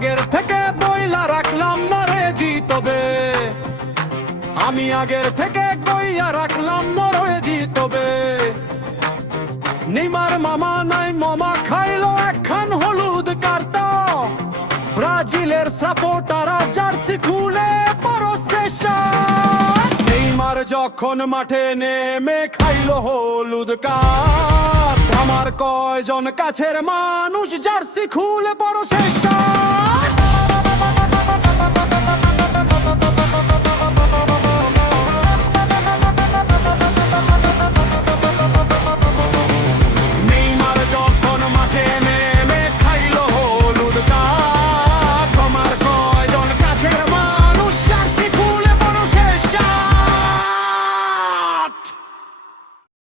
আগের থেকে বইলা রাখলাম নরে জিতবে, আমি আগের থেকে কইয়া রাখলাম নরে জিতবে। নেইমার মামা নাই মামা খাইলো একখান হলুদ কার্তা, ব্রাজিলের সাপোর্টাররা জার্সি খুলে প্রসেশন। নেইমার যখন মাঠে নেমে খাইলো হলুদ কার্ড, আমার কয়জন কাছের মানুষ জার্সি খুলে প্রসেশন।